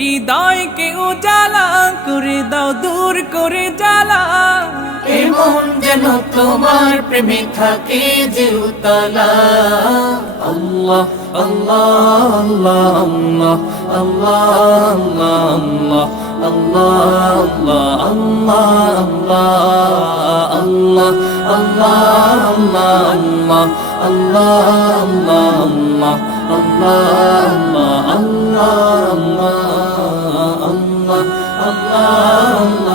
হৃদয়কে উজালা করে দাও, দূর করে জ্বালা। এমন যেন তোমার প্রেমে থাকে যে উতলা। আল্লাহ আল্লাহ আল্লাহ আল্লাহ আল্লাহ আল্লাহ আল্লাহ আল্লাহ আল্লাহ আল্লাহ আল্লাহ আল্লাহ আল্লাহ আল্লাহ আল্লাহ আল্লাহ আল্লাহ